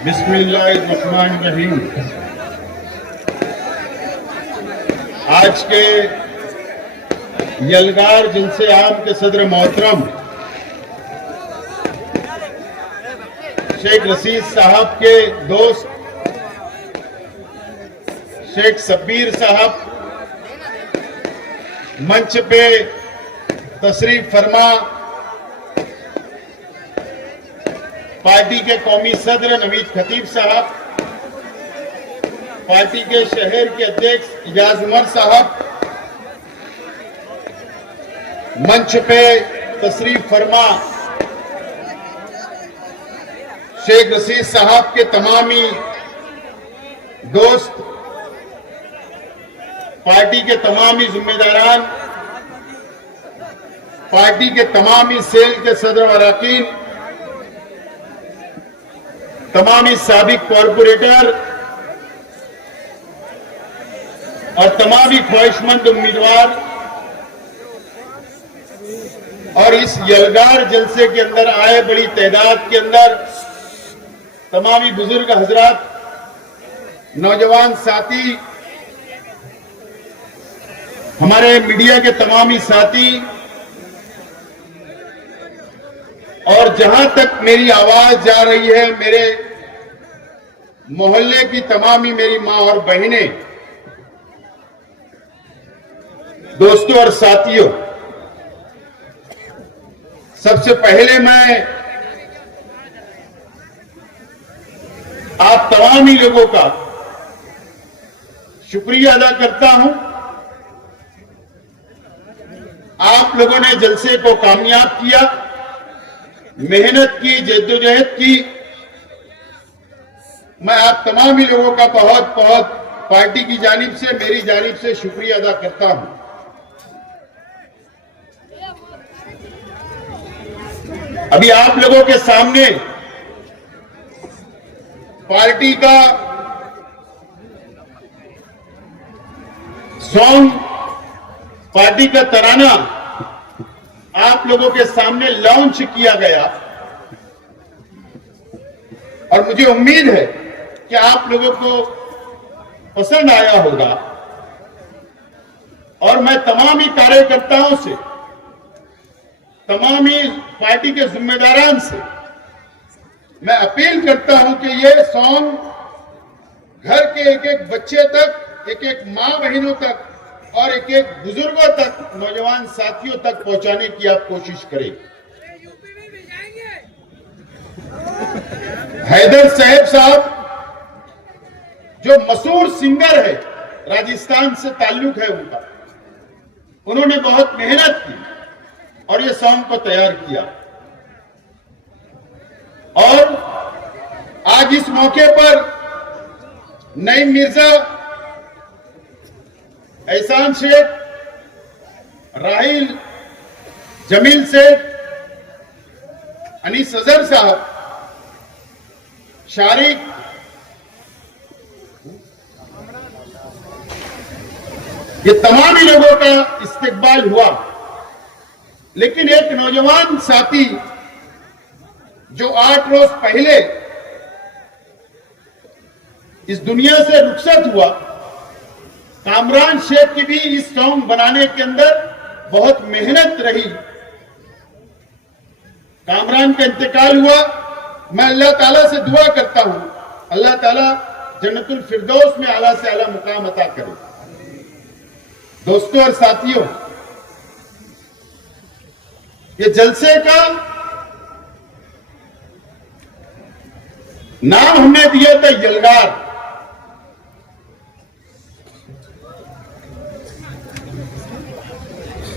बिस्मिल्लाहिर्रहमानिर्रहीम। आज के यलगार जिनसे आम के सदर मोहतरम शेख रशीद साहब के दोस्त शेख शब्बीर साहब मंच पे तशरीफ फरमा, पार्टी के कौमी सदर नवीद खतीब साहब, पार्टी के शहर के अध्यक्ष इजाज उमर साहब, मंच पे तशरीफ फरमा शेख रशीद साहब के तमामी दोस्त, पार्टी के तमामी जिम्मेदारान, पार्टी के तमामी सेल के सदर व अरकान, तमामी साबिक कॉरपोरेटर और तमामी ख्वाहिशमंद उम्मीदवार और इस यलगार जलसे के अंदर आए बड़ी तादाद के अंदर तमामी बुजुर्ग हजरात, नौजवान साथी, हमारे मीडिया के तमामी साथी और जहां तक मेरी आवाज जा रही है, मेरे मोहल्ले की तमामी मेरी मां और बहनें, दोस्तों और साथियों, सबसे पहले मैं आप तमामी लोगों का शुक्रिया अदा करता हूं। आप लोगों ने जलसे को कामयाब किया, मेहनत की, जद्दोजहद की। मैं आप तमामी लोगों का बहुत बहुत पार्टी की जानिब से, मेरी जानिब से शुक्रिया अदा करता हूं। अभी आप लोगों के सामने पार्टी का सॉन्ग, पार्टी का तराना आप लोगों के सामने लॉन्च किया गया और मुझे उम्मीद है कि आप लोगों को पसंद आया होगा। और मैं तमामी कार्यकर्ताओं से, तमामी पार्टी के जिम्मेदारान से मैं अपील करता हूं कि ये सॉन्ग घर के एक एक बच्चे तक, एक एक मां बहनों तक और एक एक बुजुर्गों तक, नौजवान साथियों तक पहुंचाने की आप कोशिश करें। हैदर साहब जो मशहूर सिंगर है, राजस्थान से ताल्लुक है उनका, उन्होंने बहुत मेहनत की और ये सॉन्ग को तैयार किया। और आज इस मौके पर नईम मिर्जा, एहसान शेख, राहिल, जमील शेख, अनीस अजहर साहब, शारिक, ये तमामी लोगों का इस्तकबाल हुआ। लेकिन एक नौजवान साथी जो 8 रोज पहले इस दुनिया से रुखसत हुआ, कामरान शेख की भी इस सॉन्ग बनाने के अंदर बहुत मेहनत रही। कामरान का इंतकाल हुआ। मैं अल्लाह ताला से दुआ करता हूं, अल्लाह ताला जन्नतुल फिरदौस में आला से आला मुकाम अता करे। दोस्तों और साथियों, ये जलसे का नाम हमने दिया था यलगार।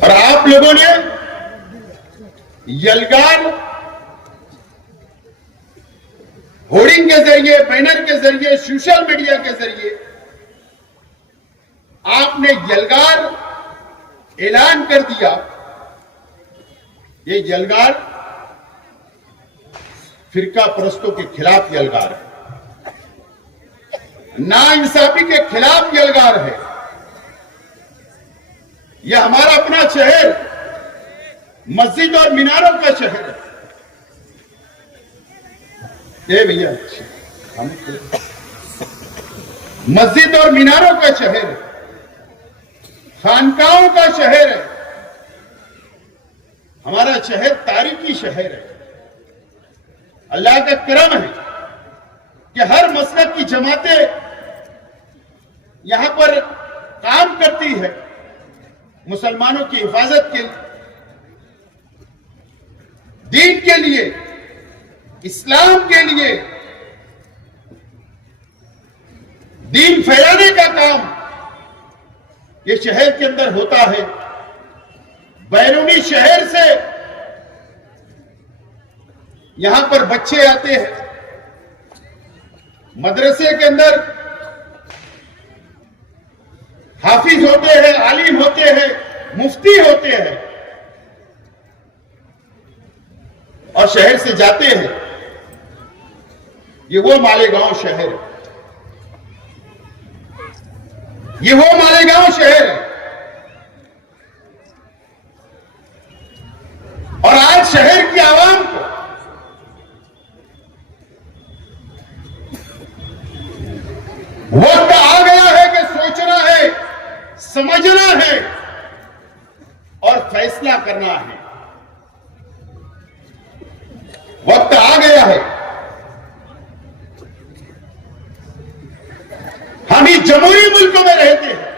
और आप लोगों ने यलगार होर्डिंग के जरिए, बैनर के जरिए, सोशल मीडिया के जरिए आपने यलगार ऐलान कर दिया। ये यलगार फिरका परस्तों के खिलाफ यलगार है, नाइंसाफी के खिलाफ यलगार है। यह हमारा अपना शहर मस्जिद और मीनारों का शहर है। ये भैया मस्जिद और मीनारों का शहर है, खानकाहों का शहर है, हमारा शहर तारीखी शहर है। अल्लाह का करम है कि हर मसलक की जमातें यहां पर काम करती है मुसलमानों की हिफाजत के लिए, दीन के लिए, इस्लाम के लिए। दीन फैलाने का काम ये शहर के अंदर होता है। बैरूनी शहर से यहां पर बच्चे आते हैं, मदरसे के अंदर हाफिज होते हैं, आलिम होते हैं, मुफ्ती होते हैं और शहर से जाते हैं। ये वो मालेगांव शहर है, ये वो मालेगांव शहर है। और आज शहर की आवाम को वक्त आ गया है कि सोचना है, समझना है और फैसला करना है। वक्त आ गया है। हम ही जमहूरी मुल्क में रहते हैं,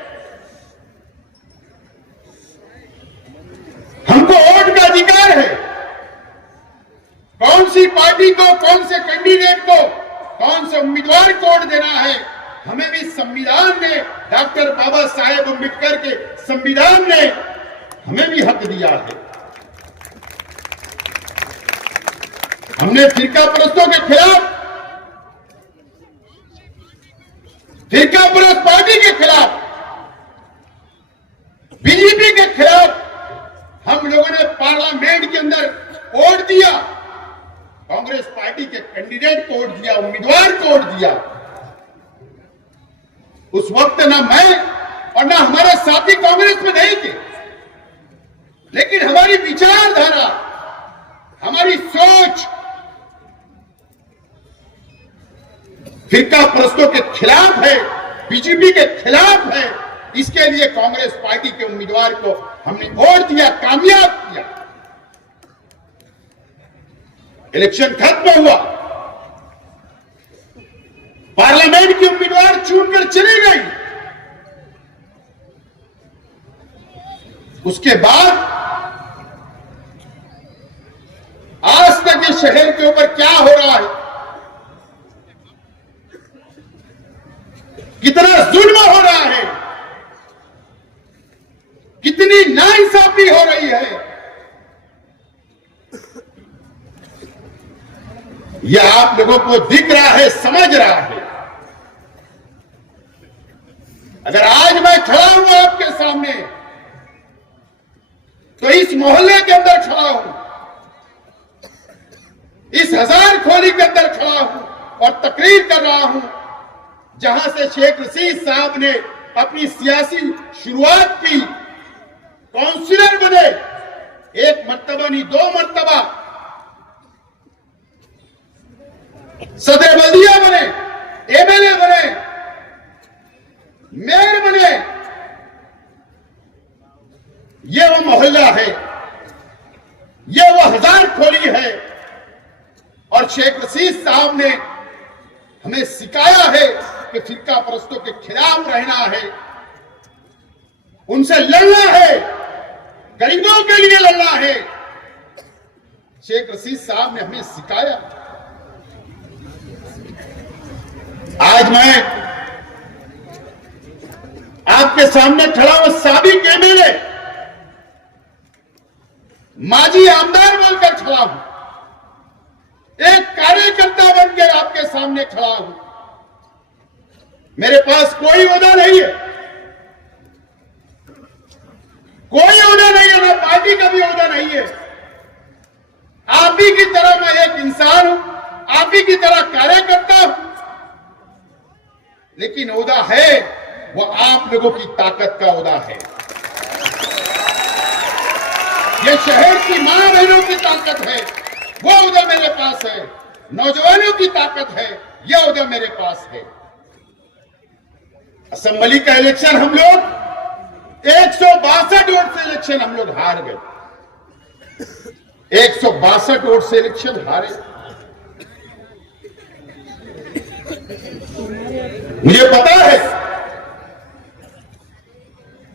हमको वोट का अधिकार है। कौन सी पार्टी को, कौन से कैंडिडेट को, कौन से उम्मीदवार को वोट देना है, हमें भी संविधान ने, डॉक्टर बाबा साहेब अम्बेडकर के संविधान ने हमें भी हक दिया है। हमने फिरका परस्तों के खिलाफ, फिरका परस्त पार्टी के खिलाफ, बीजेपी के खिलाफ हम लोगों ने पार्लियामेंट के अंदर वोट दिया। कांग्रेस पार्टी के कैंडिडेट को वोट दिया, उम्मीदवार को वोट दिया। उस वक्त ना मैं और ना हमारे साथी कांग्रेस में नहीं थे, लेकिन हमारी विचारधारा, हमारी सोच फिरका परस्तों के खिलाफ है, बीजेपी के खिलाफ है। इसके लिए कांग्रेस पार्टी के उम्मीदवार को हमने वोट दिया, कामयाब किया। इलेक्शन खत्म हुआ, पार्लियामेंट की उम्मीदवार चुनकर चली गई। उसके बाद आज तक इस शहर के ऊपर क्या हो रहा है, कितना जुल्म हो रहा है, कितनी नाइंसाफी हो रही है, यह आप लोगों को दिख रहा है, समझ रहा है। अगर आज मैं खड़ा हूं आपके सामने तो इस मोहल्ले के अंदर खड़ा हूं, इस हजार खोली के अंदर खड़ा हूं और तकरीर कर रहा हूं जहां से शेख रशीद साहब ने अपनी सियासी शुरुआत की। काउंसिलर बने, एक मर्तबा नहीं, 2 मर्तबा सदर बल्दिया बने, एमएलए बने, मेयर बने। ये वो मोहल्ला है, ये वो हजार खोली है। और शेख रशीद साहब ने हमें सिखाया है कि फिरका परस्तों के खिलाफ रहना है, उनसे लड़ना है, गरीबों के लिए लड़ना है। शेख रशीद साहब ने हमें सिखाया। आज मैं आपके सामने खड़ा हूं, साबिक एमएलए, माजी आमदार बनकर खड़ा हूं, एक कार्यकर्ता बनकर आपके सामने खड़ा हूं। मेरे पास कोई ओहदा नहीं है, कोई ओहदा नहीं है, ना पार्टी का भी ओहदा नहीं है। आप ही की तरह मैं एक इंसान हूं, आप ही की तरह कार्यकर्ता हूं, लेकिन ओहदा है वो आप लोगों की ताकत का ओहदा है। ये शहर की मां बहनों की ताकत है, वो ओहदा मेरे पास है। नौजवानों की ताकत है, यह उद्या मेरे पास है। असेंबली का इलेक्शन हम लोग 162 वोट से इलेक्शन हम लोग हार गए। 162 वोट से इलेक्शन हारे। मुझे पता है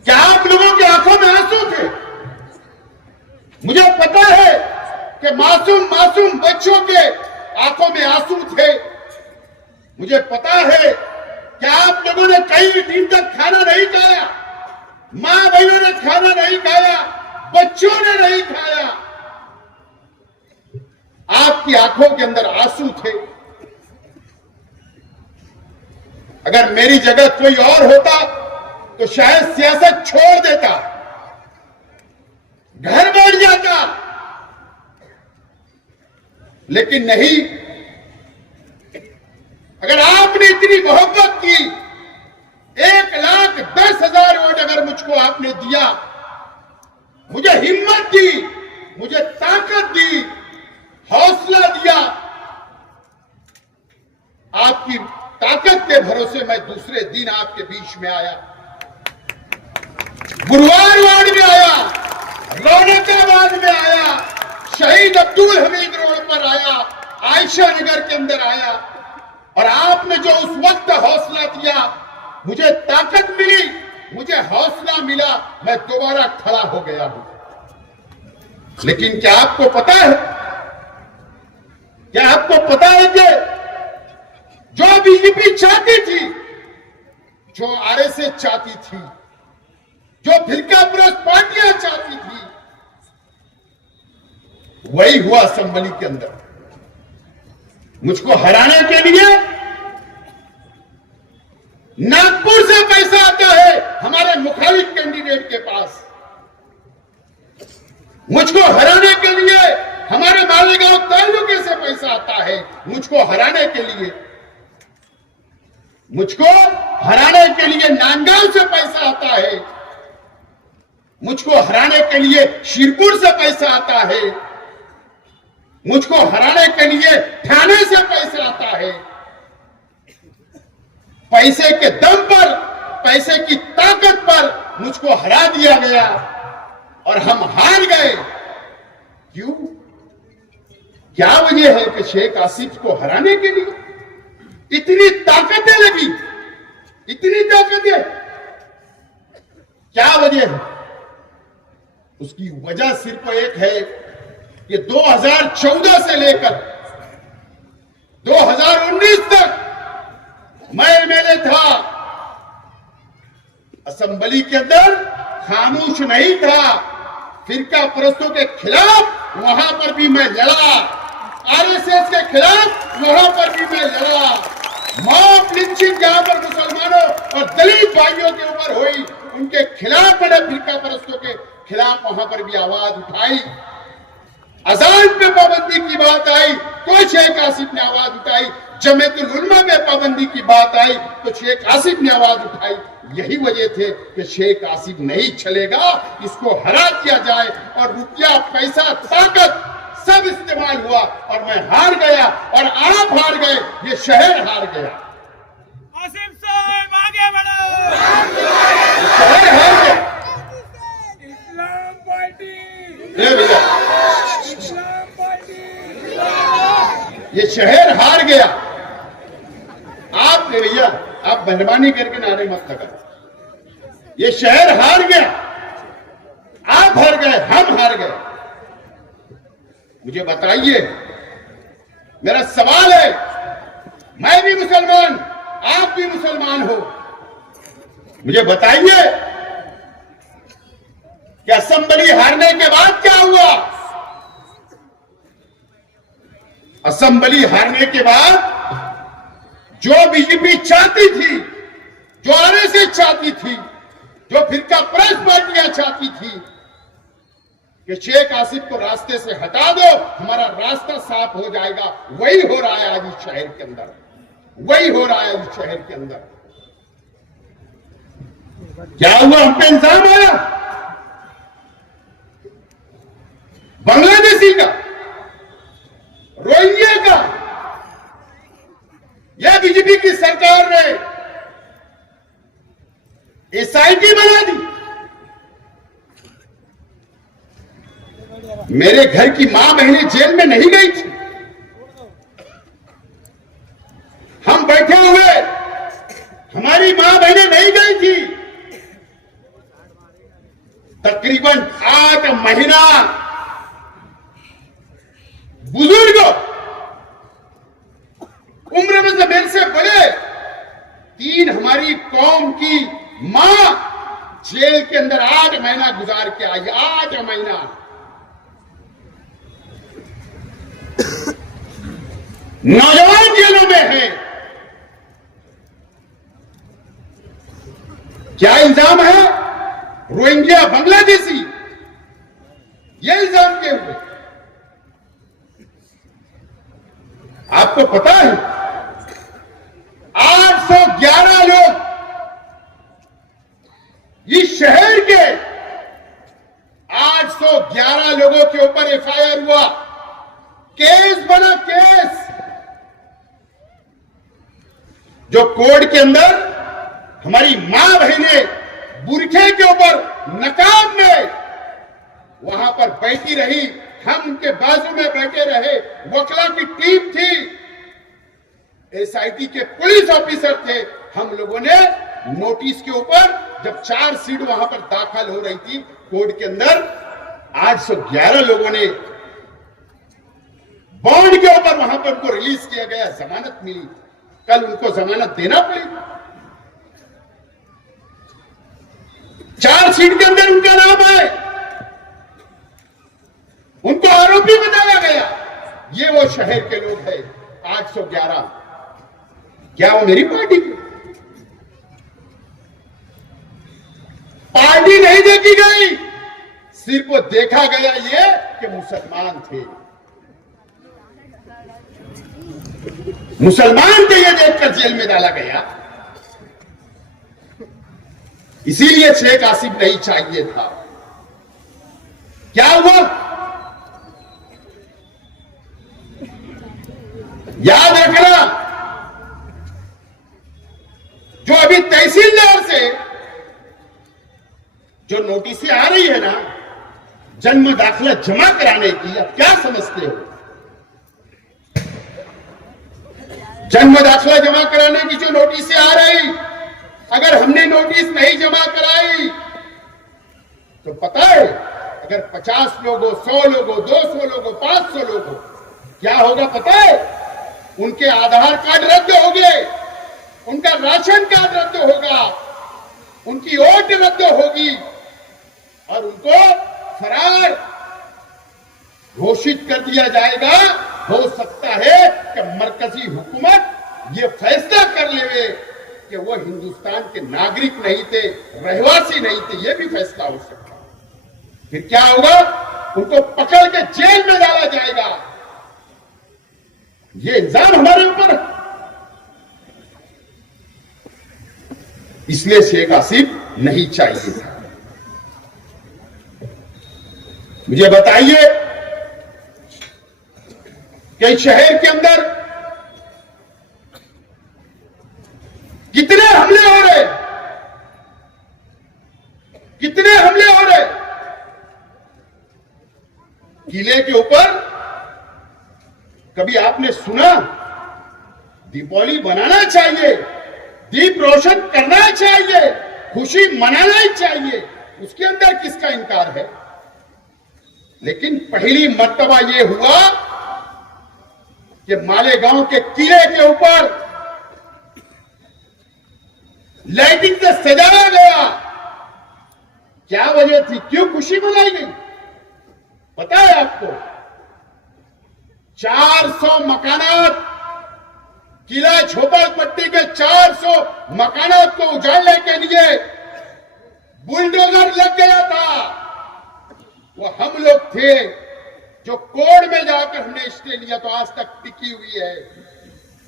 कि आप लोगों की आंखों में आंसू थे। मुझे पता है कि मासूम मासूम बच्चों के आंखों में आंसू थे। मुझे पता है कि आप लोगों ने कई दिन तक खाना नहीं खाया, मां बहनों ने खाना नहीं खाया, बच्चों ने नहीं खाया। आपकी आंखों के अंदर आंसू थे। अगर मेरी जगह कोई और होता तो शायद सियासत छोड़ देता, घर बैठ जाता, लेकिन नहीं। अगर आपने इतनी मोहब्बत की, 1,10,000 वोट अगर मुझको आपने दिया, मुझे हिम्मत दी, मुझे ताकत दी, हौसला दिया, आपकी ताकत के भरोसे मैं दूसरे दिन आपके बीच में आया, गुरुवार वार्ड में आया, रौनकाबाद में आया, शहीद अब्दुल हमीद रोड पर आया, आयशा नगर के अंदर आया। और आपने जो उस वक्त हौसला दिया, मुझे ताकत मिली, मुझे हौसला मिला, मैं दोबारा खड़ा हो गया हूं। लेकिन क्या आपको पता है, क्या आपको पता है कि जो बीजेपी चाहती थी, जो आरएसएस चाहती थी, जो फिरकापरस्त पार्टियां चाहती थी, वही हुआ असेंबली के अंदर। मुझको हराने के लिए नागपुर से पैसा आता है हमारे मुखालिफ कैंडिडेट के पास। मुझको हराने के लिए हमारे मालेगांव तालुके से पैसा आता है। मुझको हराने के लिए, मुझको हराने के लिए नांदगांव से पैसा आता है। मुझको हराने के लिए शिरपुर से पैसा आता है। मुझको हराने के लिए ठाणे से पैसा आता है। पैसे के दम पर, पैसे की ताकत पर मुझको हरा दिया गया और हम हार गए। क्यों? क्या वजह है कि शेख आसिफ को हराने के लिए इतनी ताकतें लगी, इतनी ताकतें? क्या वजह है? उसकी वजह सिर्फ एक है, ये 2014 से लेकर 2019 तक मैं एमएलए था, असेंबली के अंदर खामोश नहीं था। फिरका परस्तों के खिलाफ वहां पर भी मैं लड़ा, आरएसएस के खिलाफ वहां पर भी मैं लड़ा। मॉब लिंचिंग जहां पर मुसलमानों और दलित भाइयों के ऊपर हुई, उनके खिलाफ मैंने फिरका परस्तों के खिलाफ वहां पर भी आवाज उठाई। अजान पे पाबंदी की बात आई तो शेख आसिफ ने आवाज उठाई। जमीयतुल उलमा पे पाबंदी की बात आई तो शेख आसिफ ने आवाज उठाई। यही वजह थे कि शेख आसिफ नहीं चलेगा, इसको हरा दिया जाए। और रुपया, पैसा, ताकत सब इस्तेमाल हुआ और मैं हार गया और आप हार गए, ये शहर हार गया। आसिफ साहब आगे बढ़ो। शहर हार गया। इस्लाम पार्टी, भैया, इस्लाम पार्टी। ये शहर हार गया। आप भैया, आप मेहरबानी करके नारे मत लगा। ये शहर हार गया, आप हार गए, हम हार गए। मुझे बताइए, मेरा सवाल है, मैं भी मुसलमान, आप भी मुसलमान हो, मुझे बताइए कि असेंबली हारने के बाद क्या हुआ? असेंबली हारने के बाद जो बीजेपी चाहती थी, जो आरएसएस चाहती थी, जो फिरका परस्त पार्टियां चाहती थी कि शेख आसिफ को रास्ते से हटा दो, हमारा रास्ता साफ हो जाएगा, वही हो रहा है आज इस शहर के अंदर, वही हो रहा है इस शहर के अंदर। क्या हुआ? हम पे इल्जाम आया बांग्लादेशी का, रोहिंग्या का। मेरे घर की मां बहनें जेल में नहीं गई थी। हम बैठे हुए, हमारी मां बहनें नहीं गई थी। तकरीबन 8 महीना बुजुर्ग, उम्र में से मेरे से बड़े 3 हमारी कौम की मां जेल के अंदर 8 महीना गुजार के आई। 8 महीना। नौजवान जेलों में है। क्या इल्जाम है? रोहिंग्या, बांग्लादेशी, ये इल्जाम के हुए। आपको पता है 811 लोग इस शहर के 811 लोगों के ऊपर एफआईआर हुआ, केस बना, केस। जो कोर्ट के अंदर हमारी मां बहनें बुरखे के ऊपर नकाब में वहां पर बैठी रही, हम उनके बाजू में बैठे रहे। वकला की टीम थी, एसआईटी के पुलिस ऑफिसर थे। हम लोगों ने नोटिस के ऊपर, जब 4 सीट वहां पर दाखिल हो रही थी कोर्ट के अंदर, 811 लोगों ने बॉन्ड के ऊपर वहां पर उनको रिलीज किया गया, जमानत मिली। कल उनको जमानत देना पड़ी। 4 सीट के अंदर उनका नाम है, उनको आरोपी बताया गया। ये वो शहर के लोग हैं 811। क्या वो मेरी पार्टी के? पार्टी नहीं देखी गई, सिर्फ वो देखा गया ये कि मुसलमान थे। मुसलमान थे, ये देखकर जेल में डाला गया। इसीलिए शेख आसिफ नहीं चाहिए था। क्या हुआ? याद रखना, जो अभी तहसीलदार से जो नोटिसें आ रही है ना जन्म दाखिला जमा कराने की, अब क्या समझते हो? जन्म दाखिला जमा कराने की जो नोटिसें आ रही, अगर हमने नोटिस नहीं जमा कराई तो पता है, अगर 50 लोगों, 100 लोगों, 200 लोगों, 500 लोगों, क्या होगा पता है? उनके आधार कार्ड रद्द होंगे, उनका राशन कार्ड रद्द होगा, उनकी वोट रद्द होगी और उनको फरार घोषित कर दिया जाएगा। हो सकता है कि मरकजी हुकूमत ये फैसला कर ले कि वो हिंदुस्तान के नागरिक नहीं थे, रहवासी नहीं थे। ये भी फैसला हो सकता है। फिर क्या होगा? उनको पकड़ के जेल में डाला जाएगा। ये इल्जाम हमारे ऊपर है। इसलिए शेख आसिफ नहीं चाहिए था। मुझे बताइए कि शहर के अंदर कितने हमले हो रहे, कितने हमले हो रहे? किले के ऊपर कभी आपने सुना? दीपावली बनाना चाहिए, दीप रोशन करना चाहिए, खुशी मनाना ही चाहिए, उसके अंदर किसका इनकार है? लेकिन पहली मर्तबा यह हुआ कि मालेगांव के किले के ऊपर लाइटिंग से सजाया गया। क्या वजह थी? क्यों खुशी मनाई गई? पता है आपको? 400 मकानात, किला झोपड़पट्टी के 400 मकानात को उजाड़ने के लिए बुलडोजर लग गया था। वो हम लोग थे जो कोर्ट में जाकर हमने स्टे लिया, तो आज तक टिकी हुई है।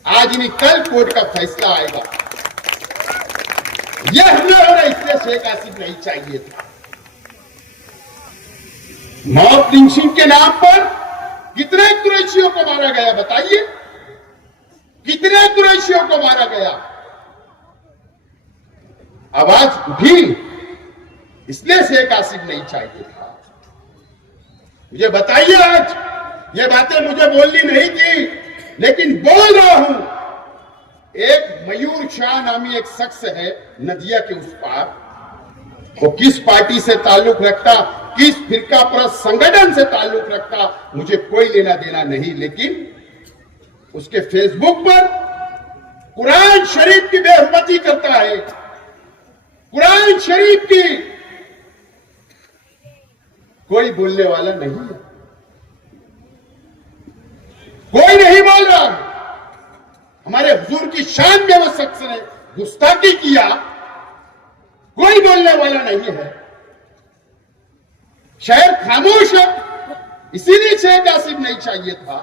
आज नहीं कल कोर्ट का फैसला आएगा। यह हमले हो रहे, इसलिए शेख आसिफ नहीं चाहिए था। मॉब लिंचिंग के नाम पर कितने कुरैशियों को मारा गया? बताइए, कितने कुरैशियों को मारा गया? आवाज उठी, इसलिए शेख आसिफ नहीं चाहिए था। मुझे बताइए, आज ये बातें मुझे बोलनी नहीं थी, लेकिन बोल रहा हूं। एक मयूर शाह नामी एक शख्स है नदिया के उस पार, वो किस पार्टी से ताल्लुक रखता, किस फिरका परस्त संगठन से ताल्लुक रखता, मुझे कोई लेना देना नहीं, लेकिन उसके फेसबुक पर कुरान शरीफ की बेहुरमती करता है, कुरान शरीफ की। कोई बोलने वाला नहीं है, कोई नहीं बोल रहा। हमारे हुजूर की शान में वो शख्स ने गुस्ताखी किया, कोई बोलने वाला नहीं है। शहर खामोश है, इसीलिए शेख आसिफ नहीं चाहिए था।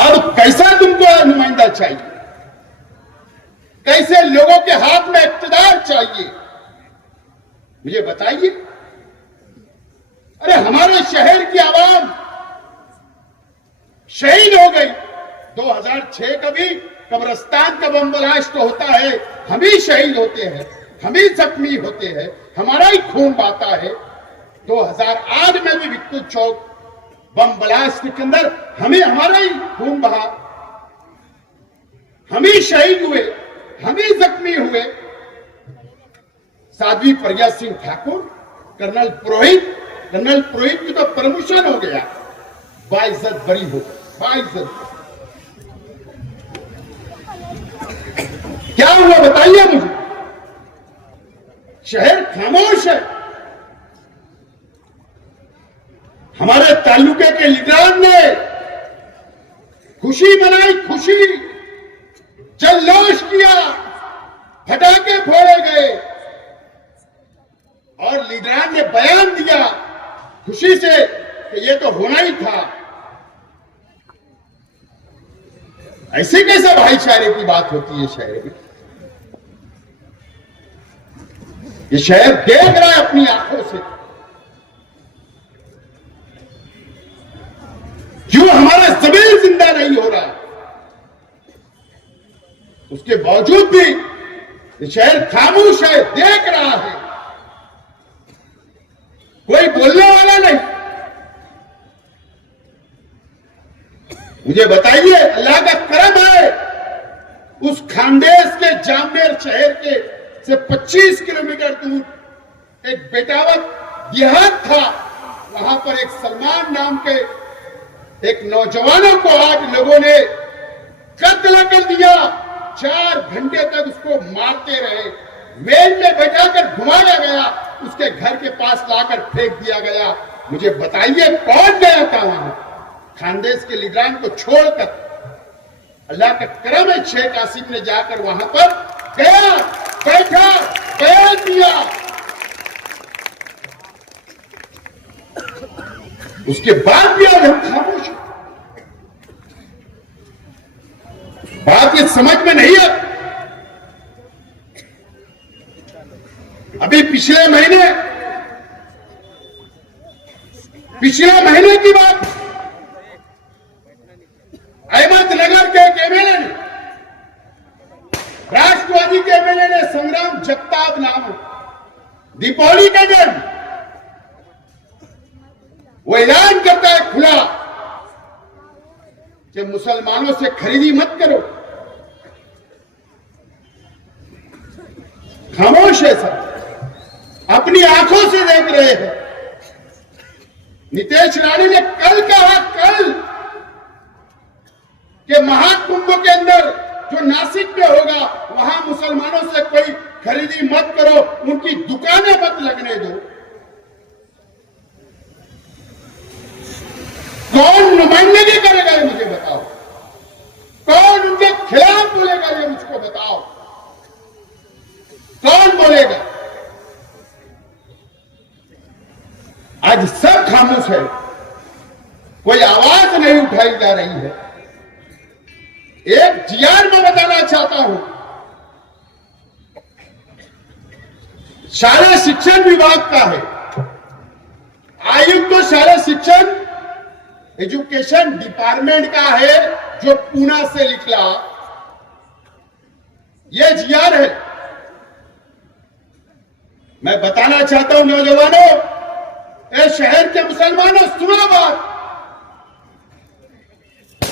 अब कैसा तुमको नुमाइंदा चाहिए, कैसे लोगों के हाथ में इख्तिदार चाहिए, मुझे बताइए। अरे हमारे शहर की आवाम शहीद हो गई। 2006 का भी कब्रिस्तान का बम ब्लास्ट होता है, हम ही शहीद होते हैं, हम ही जख्मी होते हैं, हमारा ही खून बहता है। 2008 में भी विक्टू चौक बम ब्लास्ट के अंदर हमारा ही खून बहा, हम ही शहीद हुए, हम ही जख्मी हुए। साध्वी प्रज्ञा सिंह ठाकुर, कर्नल पुरोहित की तो प्रमोशन हो गया, बाइज्जत बरी हो गई, बाइज्जत। क्या हुआ बताइए मुझे। शहर खामोश है। हमारे तालुके के लीडरान ने खुशी मनाई, खुशी, जल्लोश किया, फटाके फोड़े गए और लीडरान ने बयान दिया खुशी से कि ये तो होना ही था। ऐसे कैसे भाईचारे की बात होती है शहर में। ये शहर देख रहा है अपनी आंखों से, क्यों हमारा जमीन जिंदा नहीं हो रहा। उसके बावजूद भी ये शहर खामोश है, देख रहा है, कोई बोलने वाला नहीं। मुझे बताइए, अल्लाह का करम है, उस खानदेश के जामनेर शहर के से 25 किलोमीटर दूर एक बेटावत देहात था, वहां पर एक सलमान नाम के एक नौजवानों को आज लोगों ने कत्ल कर दिया। 4 घंटे तक उसको मारते रहे, वेन में बैठाकर घुमाया गया, उसके घर के पास लाकर फेंक दिया गया। मुझे बताइए कौन गया था वहां खानदेश के लीडरान को छोड़कर। अल्लाह का करम है, शेख आसिफ ने जाकर वहां पर गया, बैठा, बयान दिया। उसके बाद भी आज हम खामोश। बात ये समझ में नहीं आती। अभी पिछले महीने की बात, अहमदनगर के एक एमएलए ने, राष्ट्रवादी के एमएलए ने, संग्राम जगताप नाम, दीपावली का दिन वो ऐलान करता है खुला कि मुसलमानों से खरीदी मत करो। खामोश है सब, अपनी आंखों से देख रहे हैं। नीतीश राणे ने कल कहा, कल कि महाकुंभ के अंदर जो नासिक में होगा वहां मुसलमानों से कोई खरीदी मत करो, उनकी दुकानें मत लगने दो। कौन नुमाइंदगी करेगा ये मुझे बताओ, कौन उनके खिलाफ बोलेगा ये मुझको बताओ, कौन बोलेगा। आज सब खामोश है, कोई आवाज नहीं उठाई जा रही है। एक जीआर में बताना चाहता हूं, शाला शिक्षण विभाग का है, आयुक्त तो शाला शिक्षण एजुकेशन डिपार्टमेंट का है, जो पूना से निकला। यह जीआर है मैं बताना चाहता हूं नौजवानों, ए शहर के मुसलमानों, सुनो बात।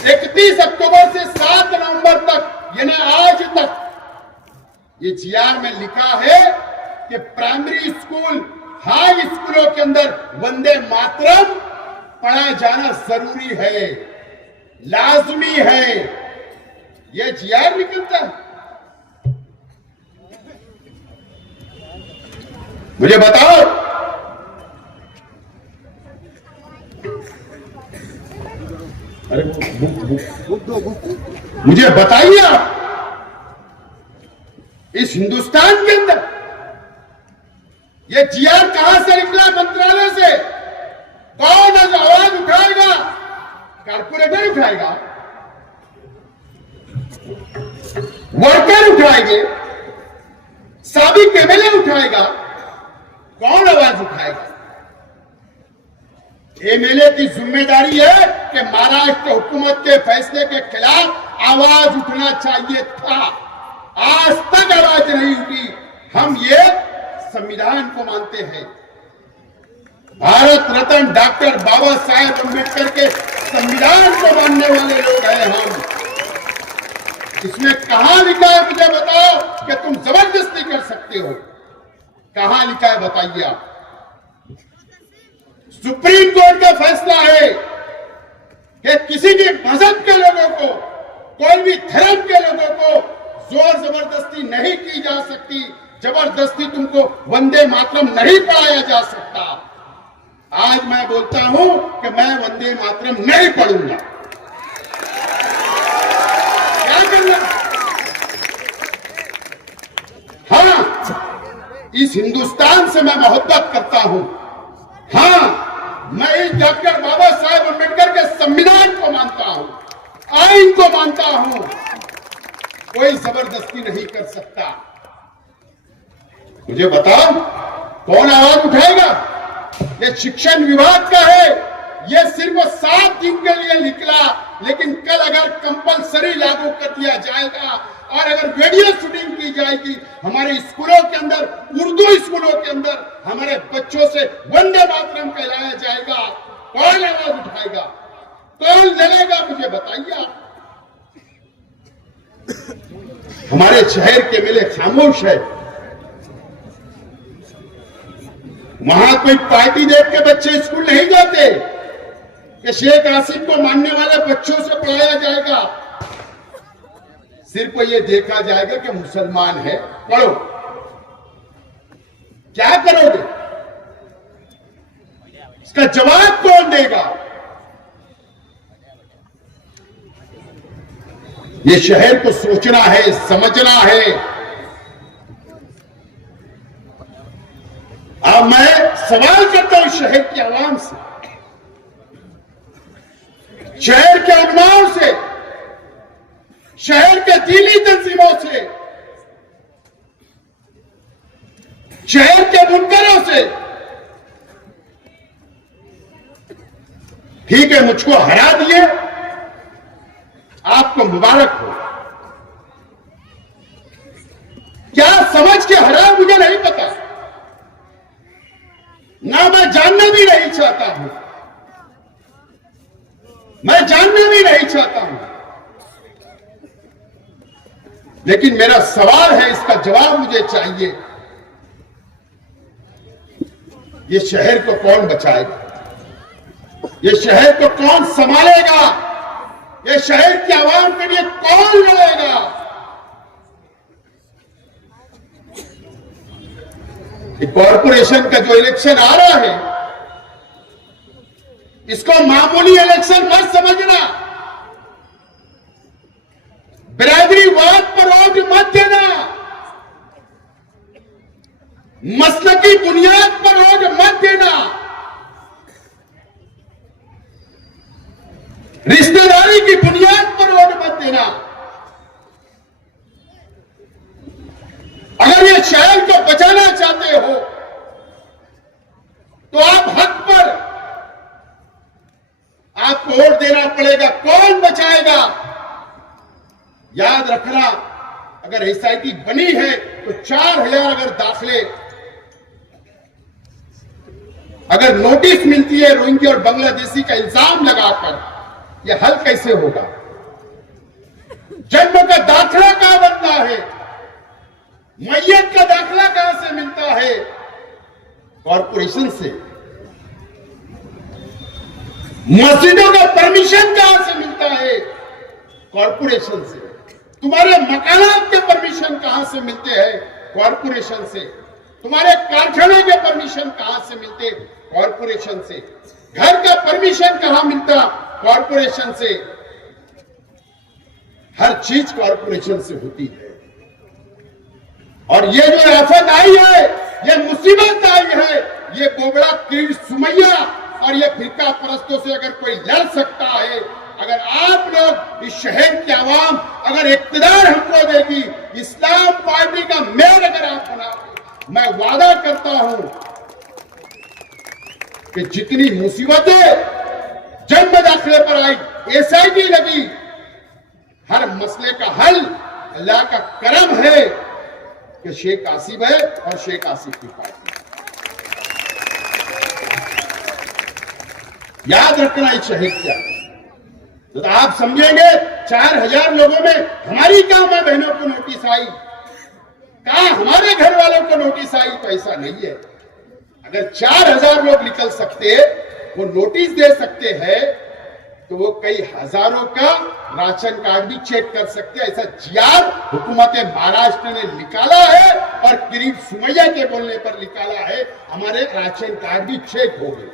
31 अक्टूबर से 7 नवंबर तक, यानी आज तक, ये जीआर में लिखा है कि प्राइमरी स्कूल, हाई स्कूलों के अंदर वंदे मातरम पढ़ा जाना जरूरी है, लाजमी है। यह जीआर निकलता है। मुझे बताओ, अरे मुझे बताइए आप, इस हिंदुस्तान के अंदर यह जीआर कहां से निकला? मंत्रालय से। कौन आज आवाज उठाएगा? कारपोरेटर उठाएगा, वर्कर उठाएंगे, साबिक एमएलए उठाएगा, कौन आवाज उठाएगा? एमएलए की जिम्मेदारी है कि महाराष्ट्र हुकूमत के फैसले के खिलाफ आवाज उठना चाहिए था। आज तक आवाज नहीं उठी। हम ये संविधान को मानते हैं। भारत रत्न डॉक्टर बाबा साहेब अम्बेडकर के संविधान को मानने वाले लोग हैं हम। इसमें कहां लिखा है? मुझे बताओ कि तुम जबरदस्ती कर सकते हो। कहां लिखा है बताइए आप? सुप्रीम कोर्ट का फैसला है कि किसी भी मजहब के लोगों को, कोई भी धर्म के लोगों को जोर जबरदस्ती नहीं की जा सकती। जबरदस्ती तुमको वंदे मातरम नहीं पढ़ाया जा सकता। आज मैं बोलता हूं कि मैं वंदे मातरम नहीं पढ़ूंगा। क्या करना? हाँ, इस हिंदुस्तान से मैं मोहब्बत करता हूं। हाँ, मैं इस डॉक्टर बाबा साहेब अम्बेडकर के संविधान को मानता हूं, आइन को मानता हूं। कोई जबरदस्ती नहीं कर सकता। मुझे बताओ, कौन आवाज उठाएगा? ये शिक्षण विभाग का है। ये सिर्फ 7 दिन के लिए निकला, लेकिन कल अगर कंपलसरी लागू कर दिया जाएगा और अगर वीडियो शूटिंग की जाएगी हमारे स्कूलों के अंदर, उर्दू स्कूलों के अंदर हमारे बच्चों से वंदे मातरम कहलाया जाएगा, कौन आवाज उठाएगा? कौन लड़ेगा? मुझे बताइए आप। हमारे शहर के मेले खामोश है। वहां कोई पार्टी देख के बच्चे स्कूल नहीं जाते कि शेख आसिम को मानने वाले बच्चों से पढ़ाया जाएगा। सिर्फ ये देखा जाएगा कि मुसलमान है, पढ़ो। क्या करोगे? इसका जवाब कौन देगा? ये शहर को सोचना है, समझना है। अब मैं सवाल करता हूं शहर की आवाम से, शहर के उलमाओं से, शहर के दीनी तंजीमों से, शहर के बुनकरों से। ठीक है, मुझको हरा दिए, आपको मुबारक हो। क्या समझ के हरा मुझे नहीं पता, ना मैं जानना भी नहीं चाहता हूं। मैं जानना भी नहीं चाहता हूं, लेकिन मेरा सवाल है, इसका जवाब मुझे चाहिए। ये शहर को कौन बचाएगा? ये शहर को कौन संभालेगा? ये शहर की आवाम के लिए कौन लड़ेगा? कॉरपोरेशन का जो इलेक्शन आ रहा है, इसको मामूली इलेक्शन मत समझना। बिरादरीवाद पर वोट मत देना, मसलकी बुनियाद पर वोट मत देना, रिश्तेदारी की बुनियाद पर वोट मत देना। अगर ये शहर को बचाना चाहते हो तो आप हक पर आपको वोट देना पड़ेगा। कौन बचाएगा? याद रखना, अगर एसआईटी बनी है तो 4000 अगर दाखिले अगर नोटिस मिलती है रोहिंग्या और बांग्लादेशी का इल्जाम लगाकर, यह हल कैसे होगा? जन्म का दाखला कहां बनता है? मैयत का दाखला कहां से मिलता है? कॉरपोरेशन से। मस्जिदों का परमिशन कहां से मिलता है? कॉरपोरेशन से। तुम्हारे मकानात के परमिशन कहां से मिलते हैं? कॉरपोरेशन से। तुम्हारे कारखाने के परमिशन कहां से मिलते? कॉरपोरेशन से। घर का परमिशन कहां मिलता? कॉरपोरेशन से। हर चीज कॉरपोरेशन से होती है। और ये जो आफत आई है, ये मुसीबत आई है, ये बोबड़ा किरीट सुमैया और ये फिरका परस्तों से अगर कोई लड़ सकता है, अगर आप लोग इस शहर की आवाम अगर इक्तदार हमको देगी, इस्लाम पार्टी का मेयर अगर आप बनाओगे, मैं वादा करता हूं कि जितनी मुसीबतें जन्म दाखिले पर आई, एसआईटी लगी, हर मसले का हल अल्लाह का करम है कि शेख आसिफ है और शेख आसिफ की पार्टी। याद रखना इस शहीद क्या, तो आप समझेंगे 4000 लोगों में हमारी कहां मां बहनों को नोटिस आई, कहां हमारे घर वालों को नोटिस आई? तो ऐसा नहीं है। अगर 4000 लोग निकल सकते, वो नोटिस दे सकते हैं, तो वो कई हजारों का राशन कार्ड भी चेक कर सकते हैं। ऐसा जीआर हुकूमत महाराष्ट्र ने निकाला है और किरीट सुमैया के बोलने पर निकाला है, हमारे राशन कार्ड भी चेक हो गए।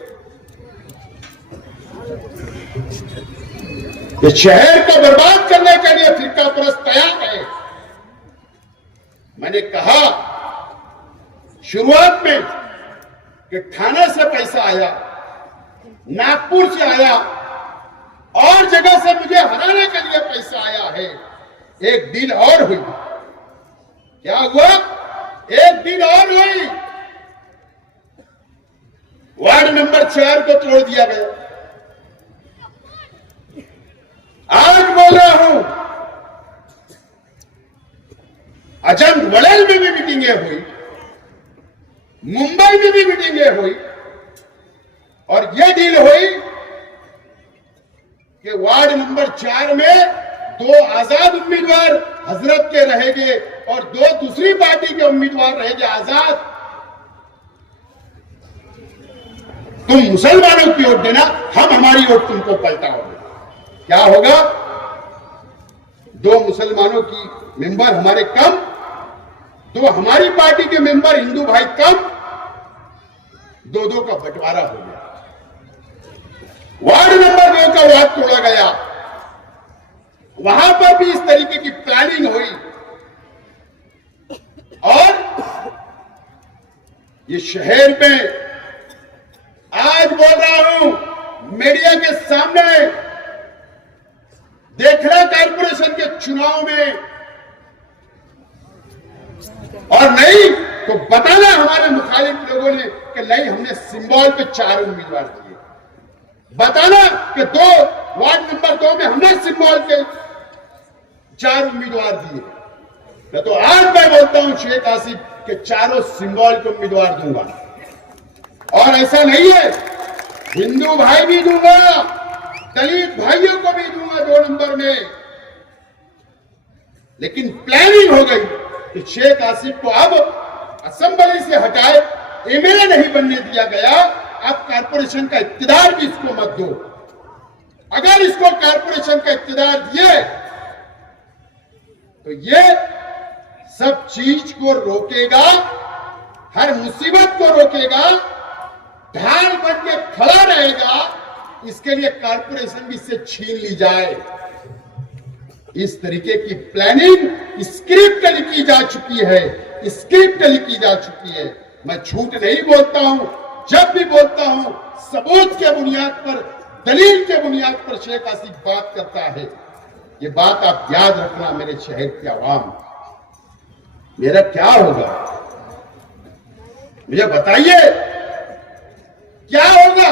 ये शहर को बर्बाद करने के लिए फिरका परस्त तैयार है। मैंने कहा शुरुआत में कि थाने से पैसा आया, नागपुर से आया और जगह से मुझे हराने के लिए पैसा आया है। एक डील और हुई। क्या हुआ? एक डील और हुई। वार्ड नंबर 4 को तोड़ दिया गया। आज बोल रहा हूं, अजम वड़ेल में भी मीटिंगें हुई, मुंबई में भी मीटिंगें हुई और यह डील हुई कि वार्ड नंबर 4 में 2 आजाद उम्मीदवार हजरत के रहेंगे और 2 दूसरी पार्टी के उम्मीदवार रहेंगे आजाद। तुम मुसलमानों की वोट देना, हम हमारी वोट तुमको पलटा होगा। क्या होगा? 2 मुसलमानों की मेंबर हमारे कम, 2 हमारी पार्टी के मेंबर हिंदू भाई कम, 2-2 का बंटवारा हो गया। वार्ड नंबर 2 का वार्ड तोड़ा गया। वहां पर भी इस तरीके की प्लानिंग हुई और ये शहर में आज बोल रहा हूं, मीडिया के सामने देखना कॉर्पोरेशन के चुनाव में, और नहीं तो बताना हमारे मुखालिफ लोगों ने कि नहीं हमने सिंबल पे 4 उम्मीदवार दिए। बताना कि 2 वार्ड नंबर 2 में हमने सिंबल के 4 उम्मीदवार दिए। तो आज मैं बोलता हूं शेख आसिफ के चारों सिंबल के उम्मीदवार दूंगा। और ऐसा नहीं है, हिंदू भाई भी दूंगा, दलित भाइयों को भी दूंगा 2 नंबर में। लेकिन प्लानिंग हो गई कि शेख आसिफ को अब असेंबली से हटाए, एमएलए नहीं बनने दिया गया। अब कॉर्पोरेशन का इक्तिदार भी इसको मत दो। अगर इसको कॉर्पोरेशन का इक्तिदार दिए तो ये सब चीज को रोकेगा, हर मुसीबत को रोकेगा, ढाल बन के खड़ा रहेगा। इसके लिए कॉर्पोरेशन भी इससे छीन ली जाए। इस तरीके की प्लानिंग स्क्रिप्ट लिखी जा चुकी है, स्क्रिप्ट लिखी जा चुकी है। मैं झूठ नहीं बोलता हूं, जब भी बोलता हूं सबूत के बुनियाद पर, दलील के बुनियाद पर शेख आसिफ बात करता है। ये बात आप याद रखना मेरे शहर के आवाम। मेरा क्या होगा मुझे बताइए, क्या होगा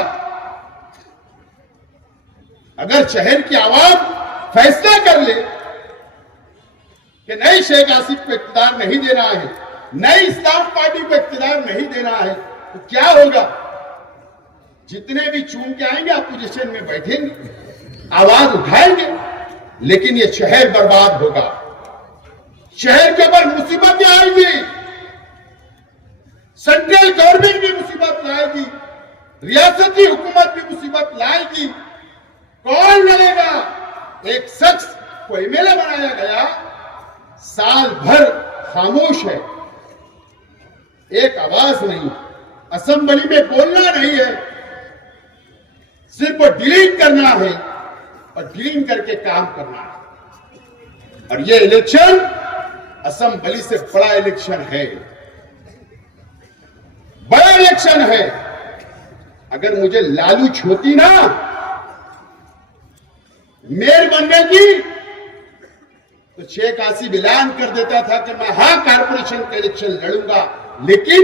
अगर शहर की आवाम फैसला कर ले कि नहीं शेख आसिफ को इख्तियार नहीं देना है, नई इस्लाम पार्टी को इख्तियार नहीं देना है, तो क्या होगा? जितने भी चुन के आएंगे अपोजिशन में बैठेंगे, आवाज उठाएंगे, लेकिन ये शहर बर्बाद होगा, शहर के ऊपर मुसीबतें आएंगी, सेंट्रल गवर्नमेंट भी मुसीबत लाएगी, रियासती हुकूमत भी मुसीबत लाएगी। कौन लड़ेगा? एक शख्स को एमएलए बनाया गया, साल भर खामोश है, एक आवाज नहीं, असेंबली में बोलना नहीं है, सिर्फ डिलीट करना है और डिलीट करके काम करना है। और ये इलेक्शन असेंबली से बड़ा इलेक्शन है, बड़ा इलेक्शन है। अगर मुझे लालूच होती ना मेयर बनने की, तो शेख आसिफ ऐलान कर देता था कि मैं हाँ कारपोरेशन का इलेक्शन लड़ूंगा, लेकिन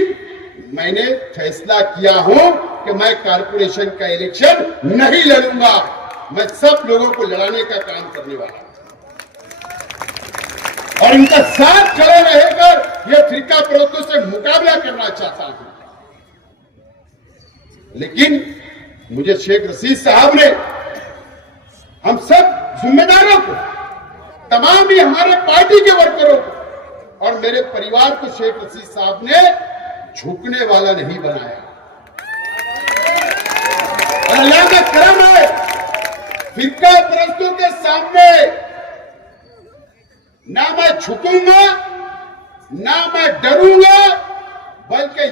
मैंने फैसला किया हूं कि मैं कारपोरेशन का इलेक्शन नहीं लड़ूंगा, मैं सब लोगों को लड़ाने का काम करने वाला हूं और इनका साथ खड़े रहकर यह फिरका प्रवृत्तों से मुकाबला करना चाहता हूं। लेकिन मुझे शेख रशीद साहब ने, हम सब जिम्मेदारों को, तमाम ही हमारे पार्टी के वर्करों को और मेरे परिवार को शेख रशीद साहब ने झुकने वाला नहीं बनाया। और अल्लाह का करम है, फिरका परस्तों के सामने ना मैं झुकूंगा, ना मैं डरूंगा, बल्कि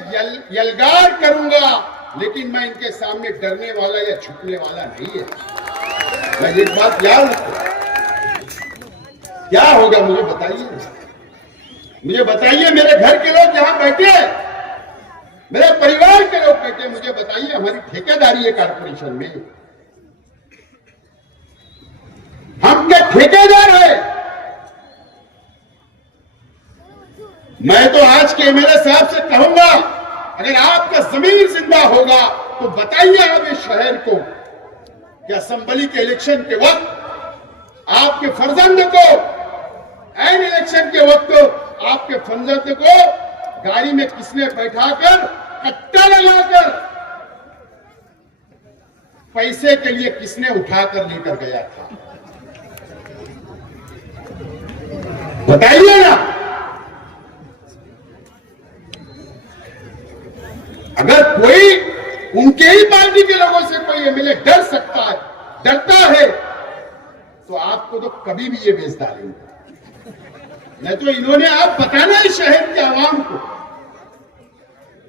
यलगार करूंगा, लेकिन मैं इनके सामने डरने वाला या झुकने वाला नहीं है। मैं एक बात याद रखूं, क्या होगा मुझे बताइए, मुझे बताइए, मेरे घर के लोग यहां बैठे, मेरे परिवार के लोग बैठे, मुझे बताइए हमारी ठेकेदारी है कारपोरेशन में, हम क्या ठेकेदार है? मैं तो आज के एमएलए साहब से कहूंगा, अगर आपका जमीन जिंदा होगा तो बताइए आप इस शहर को कि असेंबली के इलेक्शन के वक्त आपके फर्जंद को, एन इलेक्शन के वक्त आपके फर्जंद को गाड़ी में किसने बैठाकर, कट्टा लगाकर पैसे के लिए किसने उठाकर लेकर गया था? बताइए ना। अगर कोई उनके ही पार्टी के लोगों से कोई एमएलए डर सकता है, डरता है, तो आपको तो कभी भी ये बेच डालेंगे। नहीं तो इन्होंने, आप बताना इस शहर के आवाम को,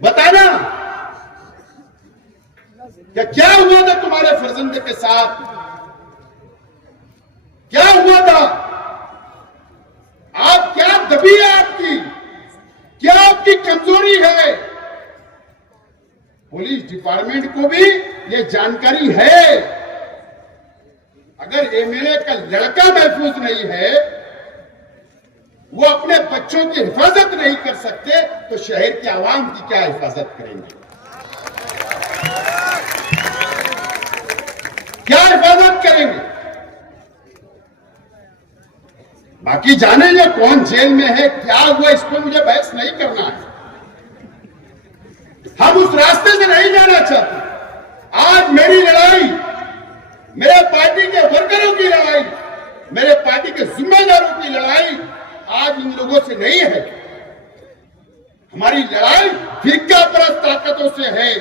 बताना क्या हुआ था तुम्हारे फर्जंद के साथ, क्या हुआ था, आप क्या दबी है आपकी, क्या आपकी कमजोरी है? पुलिस डिपार्टमेंट को भी ये जानकारी है। अगर एमएलए का लड़का महफूज नहीं है, वो अपने बच्चों की हिफाजत नहीं कर सकते, तो शहर के आवाम की क्या हिफाजत करेंगे? क्या हिफाजत करेंगे? बाकी जाने जो कौन जेल में है, क्या हुआ, इस पर मुझे बहस नहीं करना है। हम उस रास्ते से नहीं जाना चाहते। आज मेरी लड़ाई, मेरे पार्टी के वर्करों की लड़ाई, मेरे पार्टी के जिम्मेदारों की लड़ाई आज इन लोगों से नहीं है। हमारी लड़ाई फिरकापरस्त ताकतों से है,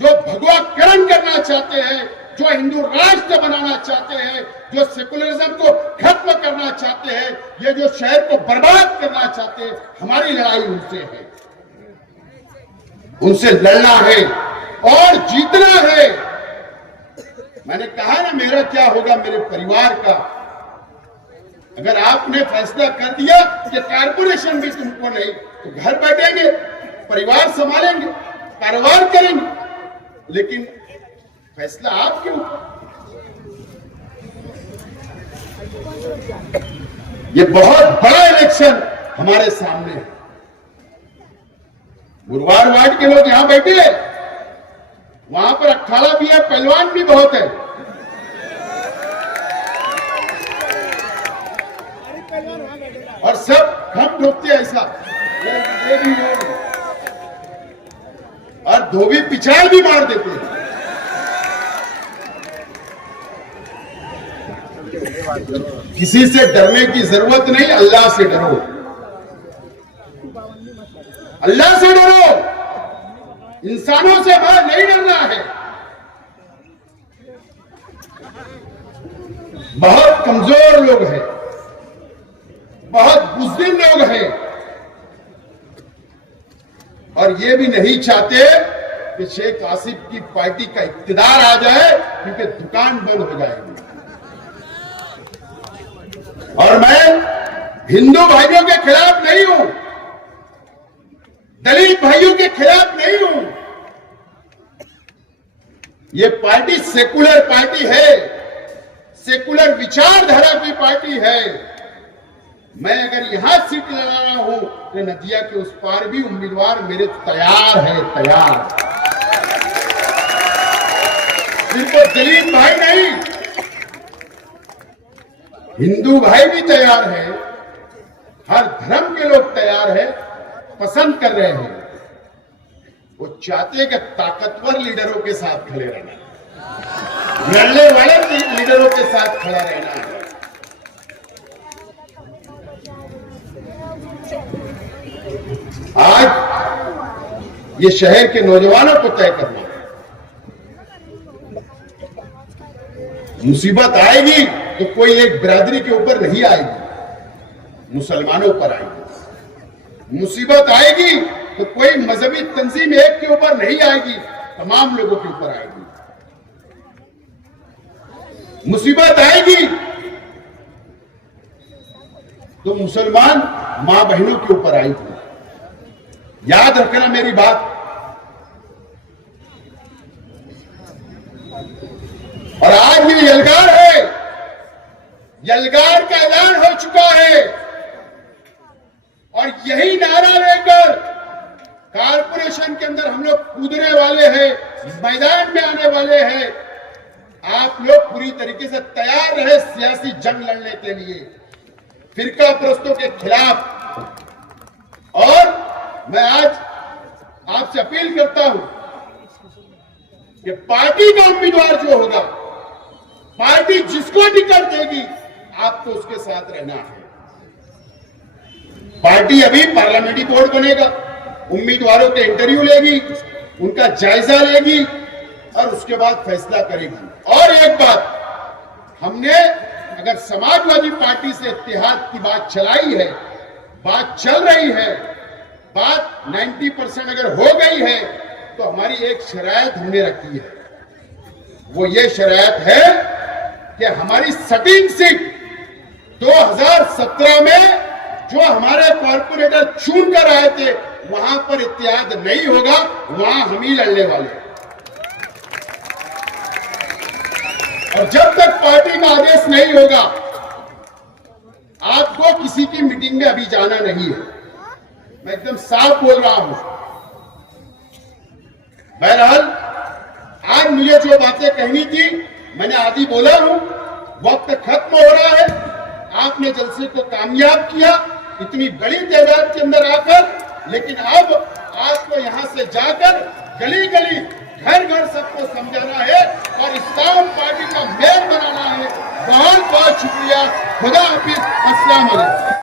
जो भगवाकरण करना चाहते हैं, जो हिंदू राष्ट्र बनाना चाहते हैं, जो सेकुलरिज्म को खत्म करना चाहते हैं, ये जो शहर को बर्बाद करना चाहते हैं, हमारी लड़ाई उनसे है। उनसे लड़ना है और जीतना है। मैंने कहा ना, मेरा क्या होगा, मेरे परिवार का। अगर आपने फैसला कर दिया कि कारपोरेशन भी तुमको नहीं, तो घर बैठेंगे, परिवार संभालेंगे, कारोबार करेंगे, लेकिन फैसला आपके ऊपर। ये बहुत बड़ा इलेक्शन हमारे सामने है। गुरुवार वार्ड के लोग यहां बैठे हैं, वहां पर अखाड़ा भी है, पहलवान भी बहुत है। और सब हम ठोकते हैं ऐसा, ये भी और धोबी पिछाड़ भी मार देते हैं। किसी से डरने की जरूरत नहीं, अल्लाह से डरो, अल्लाह से डरो। इंसानों से बाहर नहीं डरना है। बहुत कमजोर लोग हैं, बहुत बुज़दिल लोग हैं, और ये भी नहीं चाहते कि शेख आसिफ की पार्टी का इक्तिदार आ जाए, क्योंकि दुकान बंद हो जाएगी। और मैं हिंदू भाइयों के खिलाफ नहीं हूं, दलित भाइयों के खिलाफ नहीं हूं। ये पार्टी सेकुलर पार्टी है, सेकुलर विचारधारा की पार्टी है। मैं अगर यहां सीट लगा रहा हूं तो नदिया के उस पार भी उम्मीदवार मेरे तैयार है, तैयार। सिर्फ दलित भाई नहीं, हिंदू भाई भी तैयार है, हर धर्म के लोग तैयार है, पसंद कर रहे हैं। वो चाहते हैं कि ताकतवर लीडरों के साथ खड़े रहना, लड़ने वाले लीडरों के साथ खड़ा रहना है। आज ये शहर के नौजवानों को तय करना है। मुसीबत आएगी तो कोई एक बिरादरी के ऊपर नहीं आएगी, मुसलमानों पर आएगी। मुसीबत आएगी तो कोई मजहबी तंजीम एक के ऊपर नहीं आएगी, तमाम लोगों के ऊपर आएगी। मुसीबत आएगी तो मुसलमान मां बहनों के ऊपर आएगी। याद रखना मेरी बात। और आज ये यलगार है, यलगार का ऐलान हो चुका है, और यही नारा लेकर कारपोरेशन के अंदर हम लोग कूदने वाले हैं, मैदान में आने वाले हैं। आप लोग पूरी तरीके से तैयार रहे सियासी जंग लड़ने के लिए, फिरका परस्तों के खिलाफ। और मैं आज आपसे अपील करता हूं कि पार्टी का उम्मीदवार जो होगा, पार्टी जिसको टिकट देगी, आपको उसके साथ रहना है। पार्टी अभी पार्लियामेंट्री बोर्ड बनेगा, उम्मीदवारों के इंटरव्यू लेगी, उनका जायजा लेगी और उसके बाद फैसला करेगी। और एक बात, हमने अगर समाजवादी पार्टी से इत्तेहाद की बात चलाई है, बात चल रही है, बात 90% अगर हो गई है, तो हमारी एक शरायत हमने रखी है। वो ये शरायत है कि हमारी सटीक सीट 2017 में जो हमारे कॉर्पोरेटर चुन कर आए थे, वहां पर इत्तेहाद नहीं होगा, वहां हम ही लड़ने वाले हैं। और जब तक पार्टी का आदेश नहीं होगा, आपको किसी की मीटिंग में अभी जाना नहीं है। मैं एकदम साफ बोल रहा हूं। बहरहाल आज मुझे जो बातें कहनी थी मैंने आधी बोला हूं, वक्त खत्म हो रहा है। आपने जलसे को कामयाब किया इतनी बड़ी तादाद के अंदर आकर, लेकिन अब आपको यहां से जाकर गली गली घर घर सबको समझाना है और इस्लाम पार्टी का मेयर बनाना है। बहुत बहुत शुक्रिया। खुदा हाफिज। अस्सलाम वालेकुम।